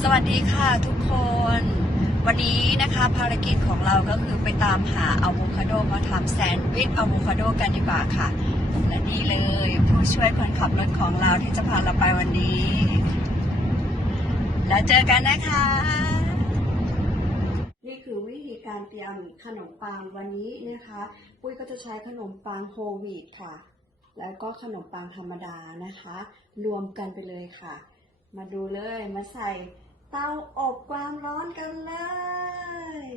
สวัสดีค่ะทุกคน วันนี้นะคะภารกิจของเราก็คือไปตามหาอะโวคาโดมาทำแซนด์วิชอะโวคาโดกันดีกว่าค่ะ และนี่เลยผู้ช่วยคนขับรถของเราที่จะพาเราไปวันนี้ แล้วเจอกันนะคะ นี่คือวิธีการเตรียมขนมปังวันนี้นะคะ ปุ้ยก็จะใช้ขนมปังโฮลวีตค่ะ แล้วก็ขนมปังธรรมดานะคะ รวมกันไปเลยค่ะ มาดูเลย มาใส่เตาอบความร้อนกันเลย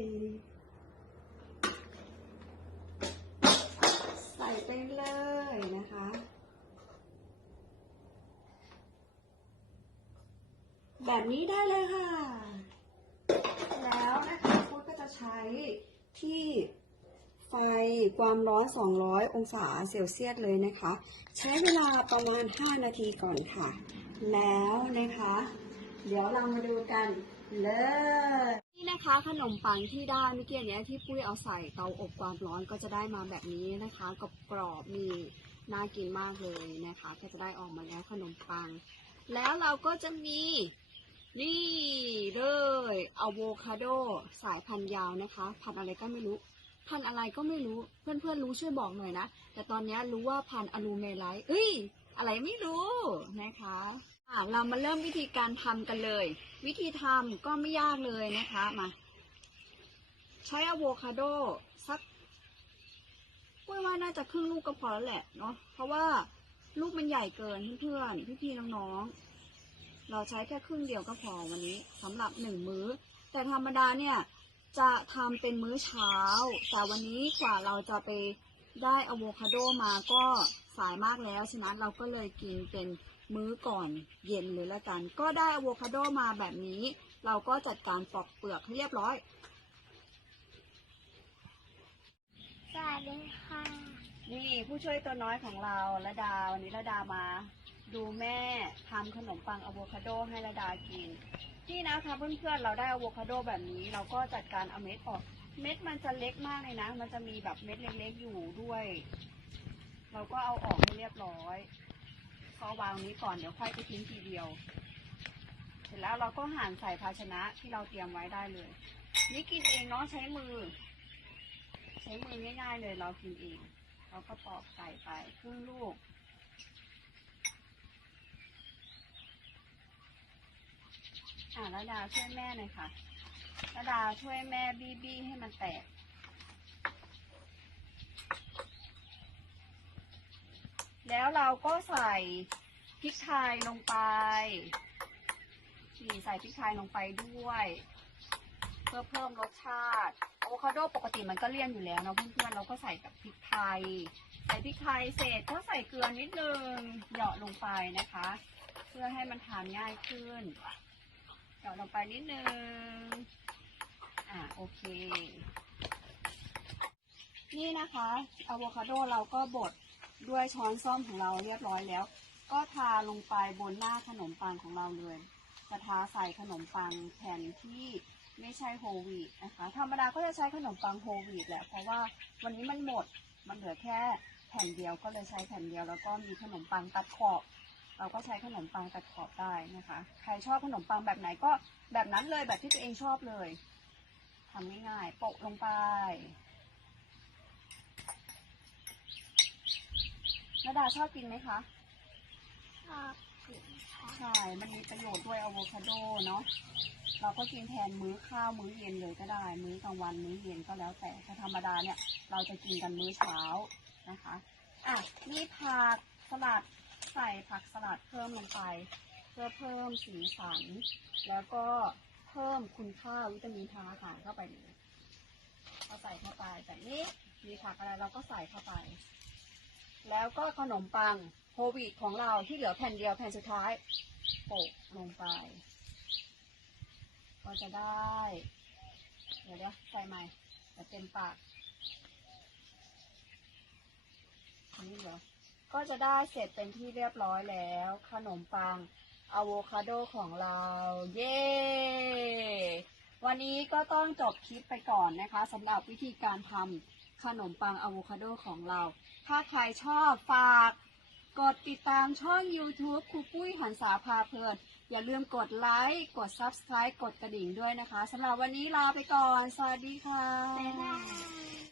ใส่ไปเลยนะคะแบบนี้ได้เลยค่ะ แล้วนะคะพุทก็จะใช้ที่ไฟความร้อน 200 องศาเซลเซียสเลยนะคะ ใช้เวลาประมาณ 5 นาทีก่อนค่ะ แล้วนะคะ เดี๋ยวเรามาดูกันเลยนี่นะคะขนมปังที่ได้เมื่อกี้เนี้ยที่ปุ้ยเอาใส่เตาอบความร้อนก็จะได้มาแบบนี้นะคะกรอบกรอบๆมีน่ากินมากเลยนะคะ ก็จะได้ออกมาแล้วขนมปัง แล้วเราก็จะมีนี่เลยอะโวคาโดสายพันธุ์ยาวนะคะ พันธุ์อะไรก็ไม่รู้ พันธุ์อะไรก็ไม่รู้เพื่อนๆรู้ช่วยบอกหน่อยนะ แต่ตอนนี้รู้ว่าพันธุ์อะลูเมไลเอ้ย อะไรไม่รู้นะคะะเรามาเริ่มวิธีการทำกันเลย วิธีทำก็ไม่ยากเลยนะคะมาใช้อะโวคาโดสักว่ว่าน่าจะครึ่งลูกก็พอแล้วแหละเนาะเพราะว่าลูกมันใหญ่เกินเพื่อนๆพี่ๆน้องๆเราใช้แค่ครึ่งเดียวก็พอวันนี้สำหรับหนึ่งมื้อ แต่ธรรมดาเนี่ยจะทำเป็นมื้อเช้า แต่วันนี้กว่าเราจะไปได้อะโวคาโดมาก็ สายมากแล้ว ฉะนั้นเราก็เลยกินเป็นมื้อก่อนเย็นเลยละกัน ก็ได้อะโวคาโดมาแบบนี้ เราก็จัดการปอกเปลือกให้เรียบร้อย สวัสดีค่ะ นี่ผู้ช่วยตัวน้อยของเราละดาวันนี้ละดามา ดูแม่ทำขนมปังอะโวคาโดให้ละดากิน นี่นะคะเพื่อนๆเราได้อะโวคาโดแบบนี้ เราก็จัดการเอาเม็ดออก เม็ดมันจะเล็กมากเลยนะ มันจะมีแบบเม็ดเล็กๆอยู่ด้วย เราก็เอาออกให้เรียบร้อยก็วางนี้ก่อนเดี๋ยวค่อยไปทิ้งทีเดียว เสร็จแล้วเราก็หั่นใส่ภาชนะที่เราเตรียมไว้ได้เลย นี่กินเองเนาะใช้มือ ใช้มือง่ายๆเลยเรากินเอง เราก็ปอกใส่ไปครึ่งลูกอ่าระดาช่วยแม่หน่อยค่ะระดาช่วยแม่บี้บี้ให้มันแตก แล้วเราก็ใส่พริกไทยลงไปนี่ใส่พริกไทยลงไปด้วย เพื่อเพิ่มรสชาติอะโวคาโดปกติมันก็เลี่ยนอยู่แล้วเนาะเพื่อนๆเราก็ใส่กับพริกไทย ใส่พริกไทยเสร็จก็ใส่เกลือนิดนึงเหยาะลงไปนะคะ เพื่อให้มันทานง่ายขึ้นเหยาะลงไปนิดนึงอ่าโอเค นี่นะคะอะโวคาโดเราก็บด ด้วยช้อนส้อมของเราเรียบร้อยแล้ว ก็ทาลงไปบนหน้าขนมปังของเราเลยจะทาใส่ขนมปังแผ่นที่ไม่ใช่โฮลวีตนะคะธรรมดาก็จะใช้ขนมปังโฮลวีตแหละเพราะว่าวันนี้มันหมดมันเหลือแค่แผ่นเดียวก็เลยใช้แผ่นเดียว แล้วก็มีขนมปังตัดขอบ เราก็ใช้ขนมปังตัดขอบได้นะคะ ใครชอบขนมปังแบบไหนก็แบบนั้นเลยแบบที่ตัวเองชอบเลยทำง่ายๆโปะลงไป นาดาชอบกินไหมคะขอบคุณค่ะใช่ มันมีประโยชน์ด้วยอะโวคาโดเนาะ เราก็กินแทนมื้อข้าวมื้อเย็นเลยก็ได้ มื้อกลางวันมื้อเย็นก็แล้วแต่ถ้าธรรมดาเนี่ยเราจะกินกันมื้อเช้านะคะ อะนี่ผักสลัดใส่ผักสลัดเพิ่มลงไป เพื่อเพิ่มสีสัน แล้วก็เพิ่มคุณค่าวิตามินทางอาหารเข้าไปเลยก็ใส่เข้าไปแบบนี้มีผักอะไรเราก็ใส่เข้าไป แล้วก็ขนมปังโฮลวีตของเราที่เหลือแผ่นเดียวแผ่นสุดท้ายโปะลงไป ก็จะได้ เดี๋ยวเดี๋ยวใส่ใหม่จะเต็มปากนนี้เหรอก็จะได้เสร็จเป็นที่เรียบร้อยแล้ว ขนมปังอะโวคาโดของเรา เย้ วันนี้ก็ต้องจบคลิปไปก่อนนะคะสำหรับวิธีการทำ ขนมปังอะโวคาโดของเรา ถ้าใครชอบฝากกดติดตามช่อง YouTube ครูปุ้ยหันสาพาเพลิน อย่าลืมกดไลค์ กด Subscribe กดกระดิ่งด้วยนะคะสำหรับวันนี้ลาไปก่อน สวัสดีค่ะ บ๊ายบาย